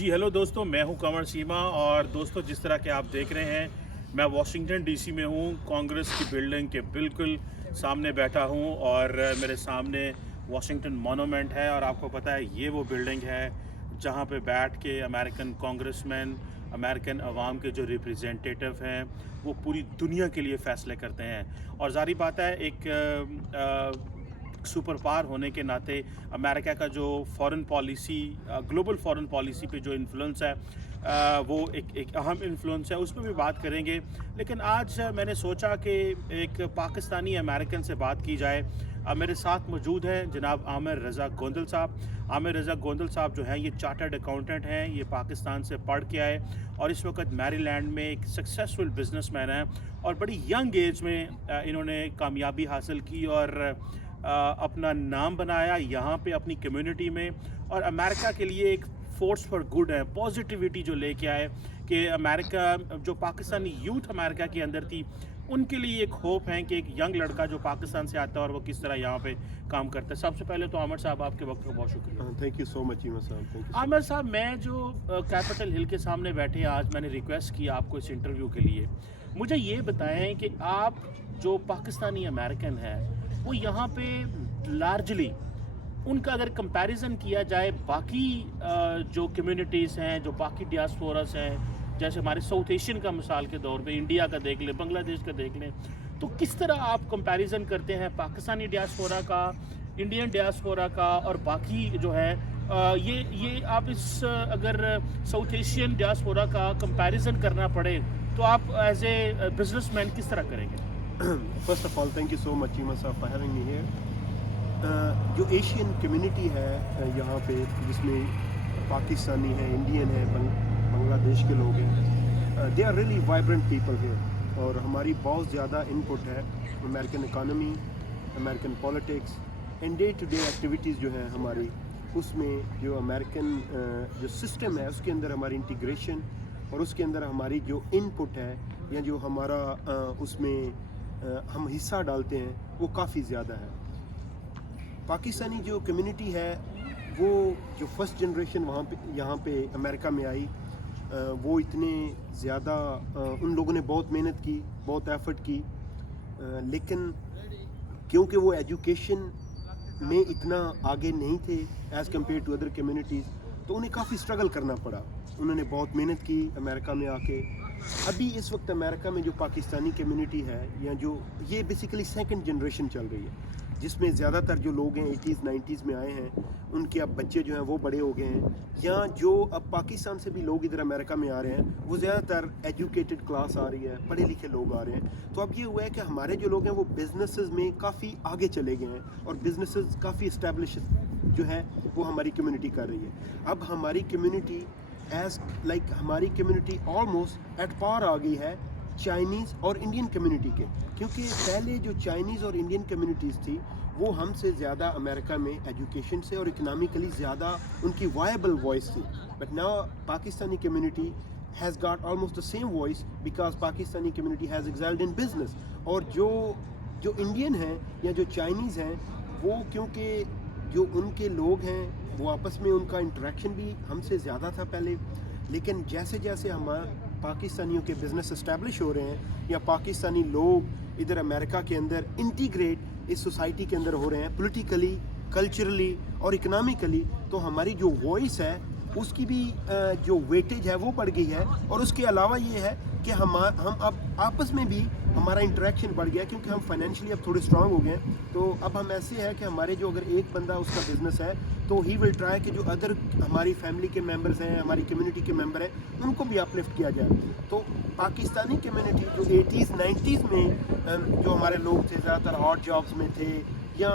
جی hello دوستوں، میں ہوں کنور سیما اور دوستوں جس طرح کہ آپ دیکھ رہے ہیں میں واشنگٹن ڈی سی میں ہوں، کانگریس کی بلڈنگ کے بالکل سامنے بیٹھا ہوں اور میرے سامنے واشنگٹن مونومنٹ ہے اور آپ کو پتہ ہے یہ وہ بلڈنگ ہے جہاں پہ بیٹھ کے امریکن کانگریس مین، امریکن عوام کے جو ریپریزنٹیٹیو ہیں وہ پوری دنیا کے لیے فیصلے کرتے ہیں۔ اور ظاہری بات ہے ایک سپر پاور ہونے کے ناطے امریکہ کا جو foreign policy, global foreign policy پہ جو انفلوئنس ہے وہ ایک اہم انفلوئنس ہے، اس پہ بھی بات کریں گے۔ لیکن آج میں نے سوچا کہ ایک پاکستانی امریکن سے بات کی جائے۔ میرے ساتھ موجود ہیں جناب عامر رضا گوندل صاحب۔ عامر رضا گوندل صاحب جو ہیں یہ چارٹرڈ اکاؤنٹنٹ ہیں، یہ پاکستان سے پڑھ کے آئے اور اس وقت میری لینڈ میں ایک سکسیسفل بزنس مین ہیں اور بڑی ینگ ایج میں انہوں نے کامیابی حاصل کی اور اپنا نام بنایا یہاں پہ اپنی کمیونٹی میں، اور امریکہ کے لیے ایک فورس فار گڈ ہے، پازیٹیوٹی جو لے کے آئے کہ امریکہ جو پاکستانی یوتھ امریکہ کے اندر تھی ان کے لیے ایک ہوپ ہے کہ ایک ینگ لڑکا جو پاکستان سے آتا ہے اور وہ کس طرح یہاں پہ کام کرتا ہے۔ سب سے پہلے تو عامر صاحب آپ کے وقت کا بہت شکریہ۔ Thank you so much Emma صاحب۔ عامر صاحب، میں جو کیپٹل ہل کے سامنے بیٹھے آج میں نے ریکویسٹ کی آپ کو اس انٹرویو کے لیے، مجھے یہ بتائیں کہ آپ جو پاکستانی امریکن ہیں وہ یہاں پہ لارجلی ان کا اگر کمپیریزن کیا جائے باقی جو کمیونٹیز ہیں، جو باقی ڈیاسپورس ہیں، جیسے ہمارے ساؤتھ ایشین کا مثال کے طور پہ انڈیا کا دیکھ لیں، بنگلہ دیش کا دیکھ لیں، تو کس طرح آپ کمپیریزن کرتے ہیں پاکستانی ڈیاسپورا کا، انڈین ڈیاسپورا کا اور باقی جو ہے یہ آپ اس اگر ساؤتھ ایشین ڈیاسپورا کا کمپیریزن کرنا پڑے تو آپ ایز اے بزنس مین کس طرح کریں گے؟ First of all thank you so much Emma صاحب فار ہیونگ می ہیئر۔ جو ایشین کمیونٹی ہے یہاں پہ، جس میں پاکستانی ہیں، انڈین ہیں، بنگلہ دیش کے لوگ ہیں، they are really vibrant people here, اور ہماری بہت زیادہ ان پٹ ہے American economy, American politics and day to day activities جو ہیں ہماری، اس میں جو امریکن جو سسٹم ہے اس کے اندر ہماری انٹیگریشن اور اس کے اندر ہماری جو ان پٹ ہے یا جو ہمارا اس میں ہم حصہ ڈالتے ہیں وہ کافی زیادہ ہے۔ پاکستانی جو کمیونٹی ہے وہ جو فرسٹ جنریشن وہاں پہ یہاں پہ امریکہ میں آئی، وہ اتنے زیادہ ان لوگوں نے بہت محنت کی، بہت ایفرٹ کی، لیکن کیونکہ وہ ایجوکیشن میں اتنا آگے نہیں تھے as compare to other communities, تو انہیں کافی اسٹرگل کرنا پڑا۔ انہوں نے بہت محنت کی امریکہ میں آ کے۔ ابھی اس وقت امریکہ میں جو پاکستانی کمیونٹی ہے یا جو یہ بیسیکلی سیکنڈ جنریشن چل رہی ہے، جس میں زیادہ تر جو لوگ ہیں 80s 90s میں آئے ہیں، ان کے اب بچے جو ہیں وہ بڑے ہو گئے ہیں، یا جو اب پاکستان سے بھی لوگ ادھر امریکہ میں آ رہے ہیں وہ زیادہ تر ایجوکیٹڈ کلاس آ رہی ہے، پڑھے لکھے لوگ آ رہے ہیں۔ تو اب یہ ہوا ہے کہ ہمارے جو لوگ ہیں وہ بزنسز میں کافی آگے چلے گئے ہیں اور بزنسز کافی اسٹیبلش جو ہے وہ ہماری کمیونٹی کر رہی ہے۔ اب ہماری کمیونٹی ہماری کمیونٹی آلموسٹ ایٹ پار آ گئی ہے چائنیز اور انڈین کمیونٹی کے، کیونکہ پہلے جو چائنیز اور انڈین کمیونٹیز تھی وہ ہم سے زیادہ امریکہ میں ایجوکیشن سے اور اکنامکلی زیادہ ان کی وائبل وائس تھی، but now Pakistani community has got almost the same voice because Pakistani community has excelled in business۔ اور جو انڈین ہیں یا جو چائنیز ہیں وہ کیونکہ جو ان کے لوگ ہیں وہ آپس میں ان کا انٹریکشن بھی ہم سے زیادہ تھا پہلے، لیکن جیسے جیسے ہمارے پاکستانیوں کے بزنس اسٹیبلش ہو رہے ہیں یا پاکستانی لوگ ادھر امریکہ کے اندر انٹیگریٹ اس سوسائٹی کے اندر ہو رہے ہیں پولیٹیکلی، کلچرلی اور اکنامکلی، تو ہماری جو وائس ہے اس کی بھی جو ویٹیج ہے وہ بڑھ گئی ہے۔ اور اس کے علاوہ یہ ہے کہ ہم اب آپس میں بھی ہمارا انٹریکشن بڑھ گیا کیونکہ ہم فائنینشلی اب تھوڑے اسٹرانگ ہو گئے ہیں۔ تو اب ہم ایسے ہے کہ ہمارے جو اگر ایک بندہ اس کا بزنس ہے تو ہی ول ٹرائی کہ جو ادر ہماری فیملی کے ممبرز ہیں، ہماری کمیونٹی کے ممبر ہیں، ان کو بھی اپلفٹ کیا جائے۔ تو پاکستانی کمیونٹی جو 80s 90s میں جو ہمارے لوگ تھے زیادہ تر آڈ جابس میں تھے یا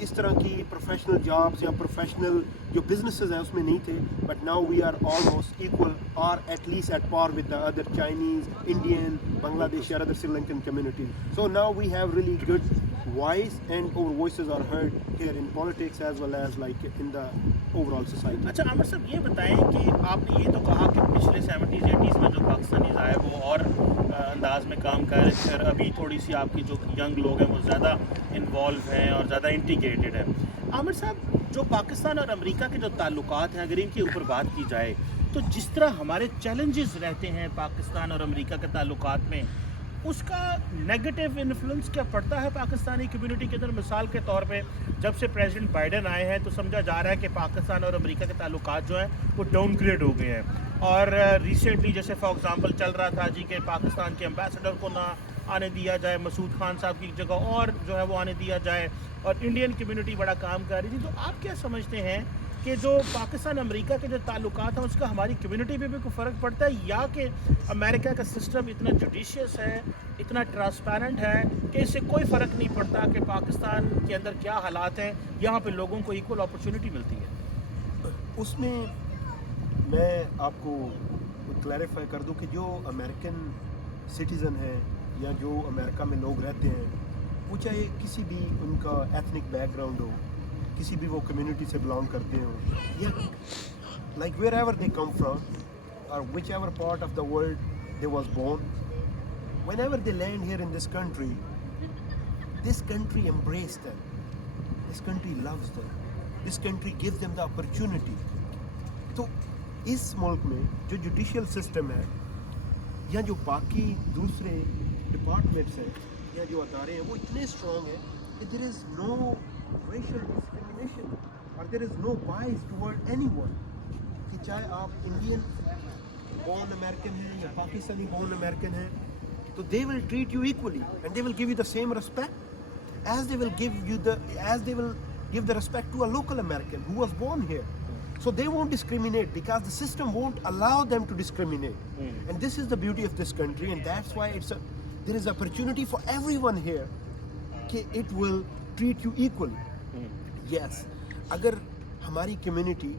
اس طرح کی پروفیشنل جابس یا پروفیشنل جو بزنسز ہیں اس میں نہیں تھے، but now we are almost equal or at least at par with the other Chinese, Indian, Bangladesh اور other Sri Lankan communities۔ So now we have really good voice and our voices are heard here in politics as well as like in the overall society۔ اچھا عامر صاحب یہ بتائیں کہ آپ نے یہ تو کہا کہ پچھلے 70s 80s میں جو پاکستانیز آئے وہ اور انداز میں کام کر ابھی تھوڑی سی آپ کی جو ینگ لوگ ہیں وہ زیادہ انوالو ہیں اور زیادہ انٹیگریٹڈ ہیں۔ عامر صاحب، جو پاکستان اور امریکہ کے جو تعلقات ہیں اگر ان کے اوپر بات کی جائے تو جس طرح ہمارے چیلنجز رہتے ہیں پاکستان اور امریکہ کے تعلقات میں، اس کا نیگیٹو انفلوئنس کیا پڑتا ہے پاکستانی کمیونٹی کے اندر؟ مثال کے طور پہ جب سے پریزیڈنٹ بائیڈن آئے ہیں تو سمجھا جا رہا ہے کہ پاکستان اور امریکہ کے تعلقات جو ہیں وہ ڈاؤن گریڈ ہو گئے ہیں، اور ریسنٹلی جیسے فار ایگزامپل چل رہا تھا جی کہ پاکستان کے امبیسڈر کو نہ آنے دیا جائے، مسعود خان صاحب کی جگہ اور جو ہے وہ آنے دیا جائے، اور انڈین کمیونٹی بڑا کام کر رہی تھی. تو آپ کیا سمجھتے ہیں کہ جو پاکستان امریکہ کے جو تعلقات ہیں اس کا ہماری کمیونٹی پہ بھی کوئی فرق پڑتا ہے، یا کہ امریکہ کا سسٹم اتنا جوڈیشیس ہے، اتنا ٹرانسپیرنٹ ہے کہ اس سے کوئی فرق نہیں پڑتا کہ پاکستان کے اندر کیا حالات ہیں، یہاں پہ لوگوں کو ایکول اپرچونٹی ملتی ہے؟ اس میں میں آپ کو کلیریفائی کر دوں کہ جو امریکن سٹیزن ہیں یا جو امریکہ میں لوگ رہتے ہیں، وہ چاہے کسی بھی ان کا ایتھنک بیک گراؤنڈ ہو، کسی بھی وہ کمیونٹی سے بلانگ کرتے ہوں، یا like wherever they come from or whichever part of the world they was born, whenever they land here in this country embrace them, this country loves them, this country gives them the opportunity. تو اس ملک میں جو judicial system ہے یا جو باقی دوسرے departments ہیں یا جو ادارے ہیں، وہ اتنے اسٹرانگ ہیں کہ دیر از نو ریشل ڈسکریمنیشن اور دیر is know bias toward any one, کہ چاہے آپ انڈین بورن امریکن ہیں یا پاکستانی بورن امریکن ہیں، تو they will treat you equally and they will give you the same respect as they will give the respect to a local American who was born here. So they won't discriminate because the system won't allow them to discriminate. And this is the beauty of this country, and that's why there is opportunity for everyone here کہ it will treat you equally. Yes, اگر ہماری community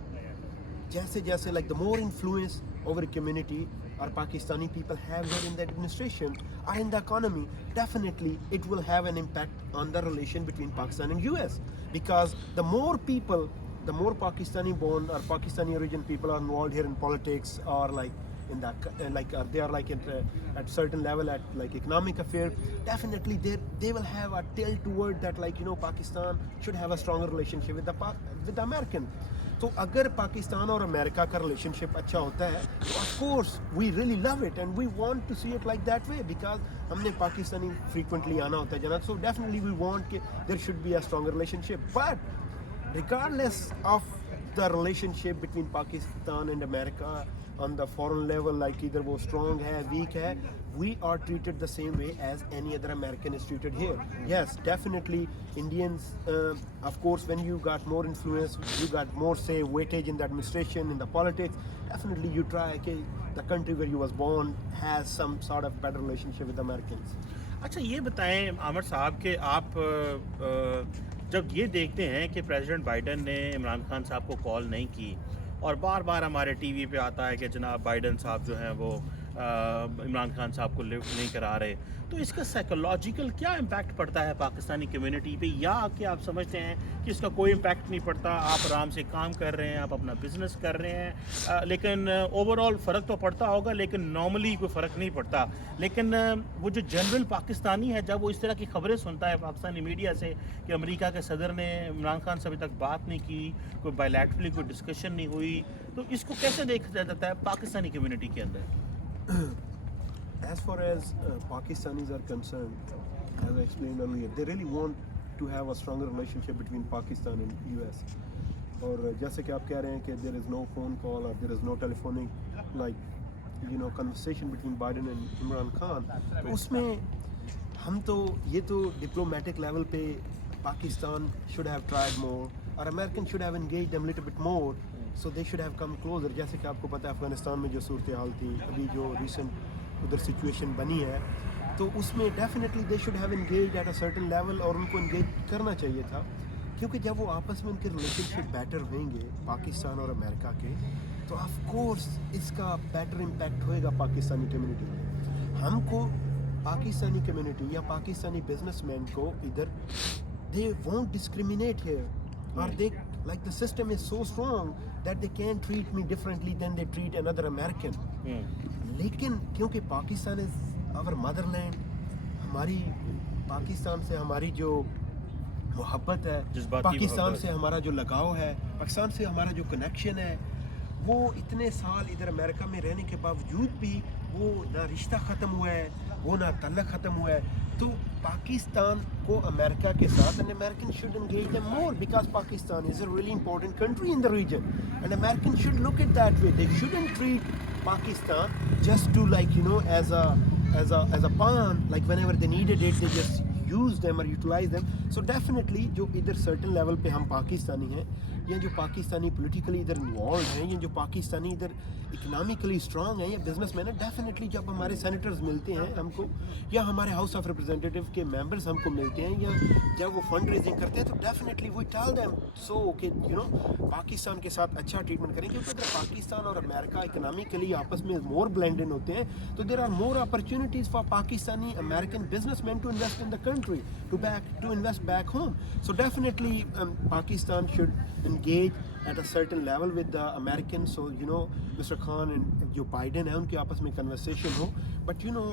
جیسے like the more influence over a community or Pakistani people have here in the administration or in the economy, definitely it will have an impact on the relation between Pakistan and US, because the more people, the more Pakistani born or Pakistani origin people are involved here in politics or like in that they are like at certain level at like economic affair, definitely they will have a tilt toward that, like, you know, Pakistan should have a stronger relationship with the American. تو اگر پاکستان اور امریکہ کا relation شپ اچھا ہوتا ہے تو of course we really love it and we want to see it like that way, because ہم نے پاکستانی فریکوینٹلی آنا ہوتا ہے جناب، سو ڈیفینیٹلی وی وانٹ کہ there should be a stronger relationship. But regardless of the relationship between Pakistan and America on the foreign level, like ادھر وہ strong ہے ویک ہے، we are treated the same way as any other American is treated here. Yes, definitely Indians, of course, when you got more influence, you got more say, weightage in the administration, in the politics, definitely you try, okay, the country where you was born has some sort of better relationship with Americans. اچھا یہ بتائیں عامر صاحب کہ آپ جب یہ دیکھتے ہیں کہ پریزیڈنٹ بائیڈن نے عمران خان صاحب کو کال نہیں کی اور بار بار ہمارے ٹی وی پہ آتا ہے کہ جناب بائیڈن صاحب جو ہیں وہ عمران خان صاحب کو لفٹ نہیں کرا رہے، تو اس کا سائیکولوجیکل کیا امپیکٹ پڑتا ہے پاکستانی کمیونٹی پہ، یا کہ آپ سمجھتے ہیں کہ اس کا کوئی امپیکٹ نہیں پڑتا، آپ آرام سے کام کر رہے ہیں، آپ اپنا بزنس کر رہے ہیں، لیکن اوور آل فرق تو پڑتا ہوگا لیکن نارملی کوئی فرق نہیں پڑتا؟ لیکن وہ جو جنرل پاکستانی ہے جب وہ اس طرح کی خبریں سنتا ہے پاکستانی میڈیا سے کہ امریکہ کے صدر نے عمران خان سے ابھی تک بات نہیں کی، کوئی بائیلیٹرلی کوئی ڈسکشن نہیں ہوئی، تو اس کو کیسے دیکھا جاتا ہے پاکستانی کمیونٹی کے اندر؟ As far as Pakistanis are concerned, as I explained earlier, they really want to have a stronger relationship between Pakistan and US. اور جیسے کہ آپ کہہ رہے ہیں کہ there is no phone call or there is no telephonic, like, you know, conversation between Biden and Imran Khan. تو اس میں ہم تو یہ تو ڈپلومیٹک لیول پہ Pakistan should have tried more اور American should have engaged them a little bit more. So they should have come closer. جیسے کہ آپ کو پتہ ہے افغانستان میں جو صورتحال تھی، ابھی جو ریسنٹ ادھر سچویشن بنی ہے، تو اس میں definitely they should have engage at a certain level, اور ان کو انگیج کرنا چاہیے تھا، کیونکہ جب وہ آپس میں ان کے ریلیشن شپ بیٹر ہوئیں گے پاکستان اور امریکہ کے، تو آف کورس اس کا بیٹر امپیکٹ ہوئے گا پاکستانی کمیونٹی میں. ہم کو پاکستانی کمیونٹی یا پاکستانی بزنس مین کو ادھر دے وونٹ ڈسکریمنیٹ ہیئر، اور دے like the system is so strong that they can't treat me differently than they treat another American. لیکن کیونکہ پاکستان از our mother land، ہماری پاکستان سے ہماری جو محبت ہے، پاکستان سے ہمارا جو لگاؤ ہے، پاکستان سے ہمارا جو کنیکشن ہے، وہ اتنے سال ادھر امریکہ میں رہنے کے باوجود بھی وہ نہ رشتہ ختم ہوا ہے, وہ نہ تعلق ختم ہوا ہے. تو پاکستان کو امریکہ کے ساتھ, and American should engage them more because Pakistan is a really important country in the region, and Americans should look at that way. They shouldn't treat Pakistan just to, like, you know, as a pawn, like whenever they needed it they just use them or utilize them. So definitely جو ادھر certain level پہ ہم پاکستانی ہیں, یا جو Pakistani politically ادھر involved ہیں, یا جو پاکستانی ادھر اکنامکلی اسٹرانگ ہیں, یا بزنس مین ہیں, ڈیفینیٹلی جب ہمارے سینیٹرز ملتے ہیں ہم کو, یا ہمارے ہاؤس آف ریپرزینٹیو کے ممبرز ہم کو ملتے ہیں, یا جب وہ فنڈ ریزنگ کرتے ہیں, تو definitely we tell them so کہ یو نو پاکستان کے ساتھ اچھا ٹریٹمنٹ کریں, کیونکہ اگر پاکستان اور امریکہ اکنامکلی آپس میں مور بلینڈ ان ہوتے ہیں تو there are more opportunities for Pakistani American businessman to invest in the country, to invest back home. So definitely Pakistan should engage at a certain level with the Americans. So, you know, Mr. Khan and Joe Biden ہیں, ان کے آپس میں conversation who, but you know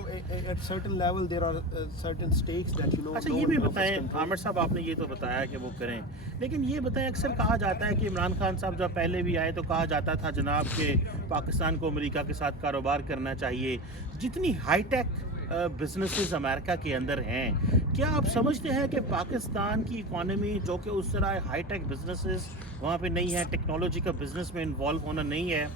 at certain level there are certain stakes that, you know. اچھا یہ بھی بتائیں عامر صاحب, آپ نے یہ تو بتایا کہ وہ کریں, لیکن یہ بتائیں اکثر کہا جاتا ہے کہ عمران خان صاحب جب پہلے بھی آئے تو کہا جاتا تھا جناب کہ پاکستان کو امریکہ کے ساتھ کاروبار کرنا چاہیے. جتنی ہائی ٹیک بزنسز امریکہ کے اندر ہیں, کیا آپ سمجھتے ہیں کہ پاکستان کی اکانومی جو کہ اس طرح ہائی ٹیک بزنسز وہاں پہ نہیں ہے, ٹیکنالوجی کا بزنس میں انوالو ہونا نہیں ہے,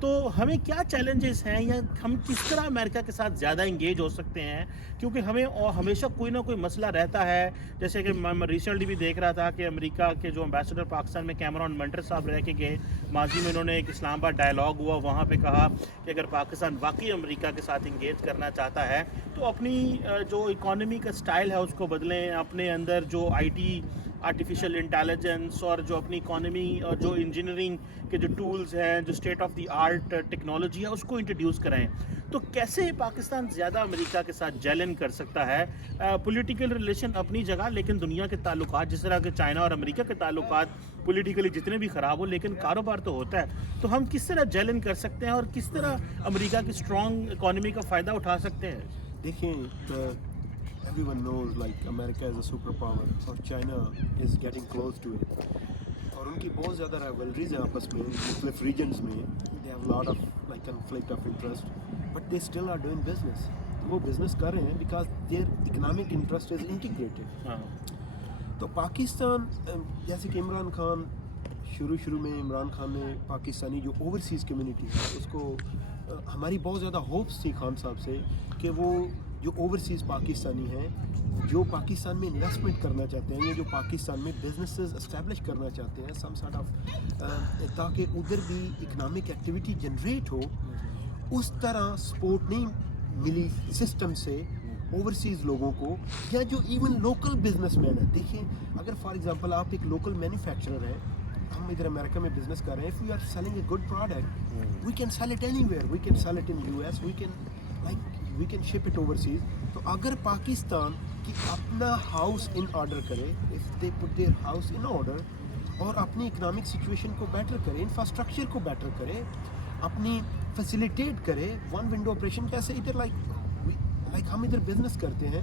تو ہمیں کیا چیلنجز ہیں, یا ہم کس طرح امریکہ کے ساتھ زیادہ انگیج ہو سکتے ہیں؟ کیونکہ ہمیں ہمیشہ کوئی نہ کوئی مسئلہ رہتا ہے. جیسے کہ میں ریسنٹلی بھی دیکھ رہا تھا کہ امریکہ کے جو امبیسڈر پاکستان میں کیمرون منٹر صاحب رہ کے گئے, ماضی میں انہوں نے ایک اسلام آباد ڈائلاگ ہوا, وہاں پہ کہا کہ اگر پاکستان واقعی امریکہ کے ساتھ انگیج کرنا چاہتا ہے تو اپنی جو اکانومی کا سٹائل ہے اس کو بدلیں, اپنے اندر جو آئی ٹی آرٹیفیشل انٹیلیجنس اور جو اپنی اکانومی اور جو انجینئرنگ کے جو ٹولز ہیں, جو state of the art technology ہے, اس کو انٹروڈیوس کریں. تو کیسے پاکستان زیادہ امریکہ کے ساتھ جیلن کر سکتا ہے؟ پولیٹیکل ریلیشن اپنی جگہ, لیکن دنیا کے تعلقات جس طرح کہ چائنا اور امریکہ کے تعلقات پولیٹیکلی جتنے بھی خراب ہو, لیکن کاروبار تو ہوتا ہے. تو ہم کس طرح جیلن کر سکتے ہیں اور کس طرح امریکہ کی اسٹرانگ اکانومی کا فائدہ اٹھا سکتے ہیں؟ دیکھیں, everyone knows like America is a superpower اور China is getting close to it, اور ان کی بہت زیادہ rivalries ہیں آپس میں مختلف regions میں. they have a lot of like conflict of interest, but they still are doing business. وہ business کر رہے ہیں because their economic interest is integrated. تو پاکستان جیسے کہ عمران خان شروع میں عمران خان نے پاکستانی جو اوورسیز کمیونٹی ہے اس کو, ہماری بہت زیادہ ہوپس تھی خان صاحب سے کہ وہ جو اوورسیز پاکستانی ہیں جو پاکستان میں انویسٹمنٹ کرنا چاہتے ہیں, یا جو پاکستان میں بزنسز اسٹیبلش کرنا چاہتے ہیں سم سارٹ آف, تاکہ ادھر بھی اکنامک ایکٹیویٹی جنریٹ ہو, اس طرح سپورٹ نہیں ملی سسٹم سے اوورسیز لوگوں کو, یا جو ایون لوکل بزنس مین ہے. دیکھیں اگر فار ایگزامپل آپ ایک لوکل مینوفیکچرر ہیں, ہم ادھر امریکہ میں بزنس کر رہے ہیں, if we are selling a good product we can sell it anywhere, we can sell it in US, we can ship it overseas. تو اگر پاکستان کی اپنا ہاؤس ان آرڈر کرے, if they put their house in order, اور اپنی economic situation کو better کرے, infrastructure کو بیٹر کرے, اپنی فیسیلیٹیٹ کرے, ون ونڈو آپریشن کیسے ادھر like ہم ادھر بزنس کرتے ہیں,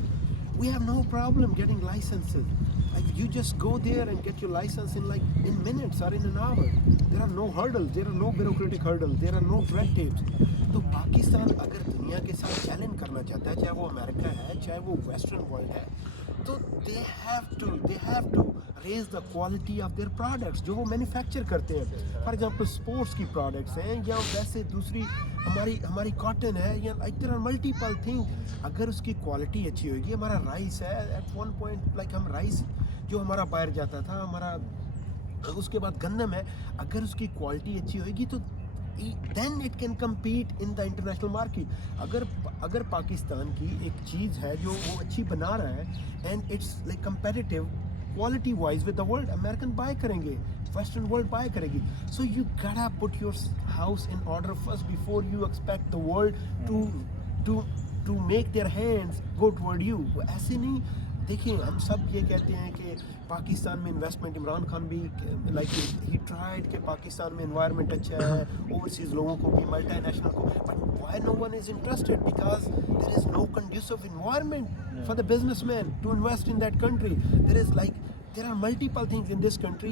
we have no problem getting licenses. Like you just go there and get your license in minutes or in an hour. There are no hurdles, there are no bureaucratic hurdles, there are no red tapes. تو پاکستان اگر دنیا کے ساتھ challenge کرنا چاہتا ہے, چاہے وہ امریکہ ہے چاہے وہ ویسٹرن ورلڈ ہے, تو they have to raise the quality of their products جو وہ مینوفیکچر کرتے ہیں. فار ایگزامپل اسپورٹس کی پروڈکٹس ہیں, یا ویسے دوسری ہماری کاٹن ہے, یا there are multiple things. اگر اس کی کوالٹی اچھی ہوگی, ہمارا رائس ہے ایٹ ون پوائنٹ, لائک ہم رائس جو ہمارا باہر جاتا تھا, ہمارا اس کے بعد گندم ہے, اگر اس کی کوالٹی اچھی ہوگی تو then it can compete in the international market. اگر پاکستان کی ایک چیز ہے جو وہ اچھی بنا رہا ہے and it's like competitive quality wise with the world, American buy کریں گے, western world buy کرے گی. So you gotta put your house in order first before you expect the world to make their hands go toward you. ایسے نہیں. دیکھیں ہم سب یہ کہتے ہیں کہ پاکستان میں انویسٹمنٹ, عمران خان بھی لائک ہی ٹرائیڈ کہ پاکستان میں انوائرمنٹ اچھا ہے, اوورسیز لوگوں کو بھی, ملٹی نیشنل کو, but why no one is interested, because there is no conducive environment for the businessman to invest in that country. There is like There are multiple things in this country.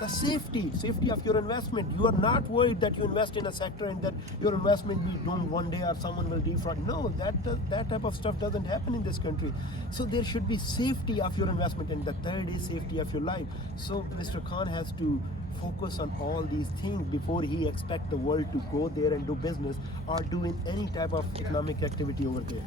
The safety of your investment. You are not worried that you invest in a sector and that your investment will be doomed one day or someone will defraud. No, that type of stuff doesn't happen in this country. So there should be safety of your investment, and the third is safety of your life. So Mr. Khan has to focus on all these things before he expect the world to go there and do business or do in any type of economic activity over there.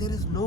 there is no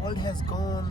World has gone,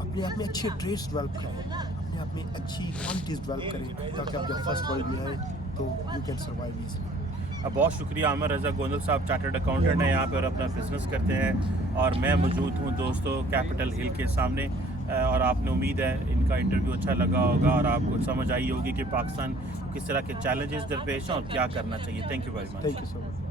اپنے آپ میں اچھے traits develop کریں, اپنے آپ میں اچھی qualities develop کریں, تاکہ آپ جب فرسٹ ورلڈ میں آئیں تو یو کین سروائیو ایزلی. بہت شکریہ عامر رضا گوندل صاحب, چارٹرڈ اکاؤنٹنٹ ہیں یہاں پہ اور اپنا بزنس کرتے ہیں, اور میں موجود ہوں دوستوں کیپٹل ہل کے سامنے, اور آپ نے امید ہے ان کا انٹرویو اچھا لگا ہوگا اور آپ کو سمجھ آئی ہوگی کہ پاکستان کس طرح کے چیلنجز درپیش ہیں اور کیا کرنا چاہیے. Thank you very much. Thank you so much.